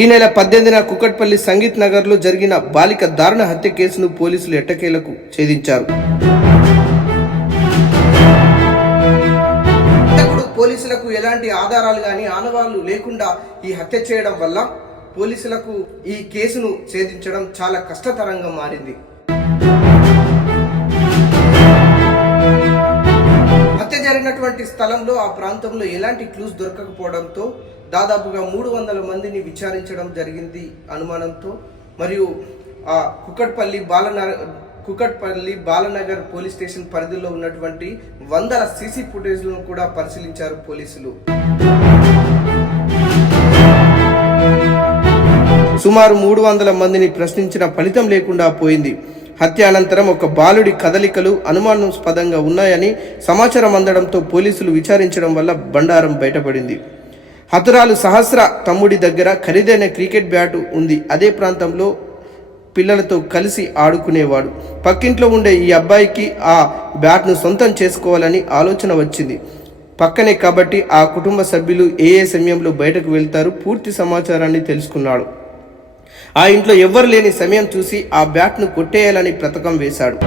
ఈ నెల 18న కుకట్పల్లి సంగీత్ నగర్లో జరిగిన బాలిక దారుణ హత్య కేసును పోలీసులు ఎట్టకేలకు ఛేదించారు. పోలీసులకు ఎలాంటి ఆధారాలు కానీ ఆనవాళ్లు లేకుండా ఈ హత్య చేయడం వల్ల పోలీసులకు ఈ కేసును ఛేదించడం చాలా కష్టతరంగా మారింది. హత్య జరిగినటువంటి స్థలంలో ఆ ప్రాంతంలో ఎలాంటి క్లూస్ దొరకకపోవడంతో దాదాపుగా 300 మందిని విచారించడం జరిగింది అనుమానంతో. మరియు ఆ కుకట్పల్లి బాలనగర్ పోలీస్ స్టేషన్ పరిధిలో ఉన్నటువంటి 100 సీసీ ఫుటేజ్లను కూడా పరిశీలించారు పోలీసులు. సుమారు 300 మందిని ప్రశ్నించిన ఫలితం లేకుండా పోయింది. హత్య అనంతరం ఒక బాలుడి కదలికలు అనుమానాస్పదంగా ఉన్నాయని సమాచారం అందడంతో పోలీసులు విచారించడం వల్ల బండారం బయటపడింది. హతురాలు సహస్ర తమ్ముడి దగ్గర ఖరీదైన క్రికెట్ బ్యాటు ఉంది. అదే ప్రాంతంలో పిల్లలతో కలిసి ఆడుకునేవాడు. పక్కింట్లో ఉండే ఈ అబ్బాయికి ఆ బ్యాట్ను సొంతం చేసుకోవాలని ఆలోచన వచ్చింది. పక్కనే కాబట్టి ఆ కుటుంబ సభ్యులు ఏ సమయంలో బయటకు వెళ్తారు పూర్తి సమాచారాన్ని తెలుసుకున్నాడు. ఆ ఇంట్లో ఎవ్వరు లేని సమయం చూసి ఆ బ్యాట్ను కొట్టేయాలని పథకం వేశాడు.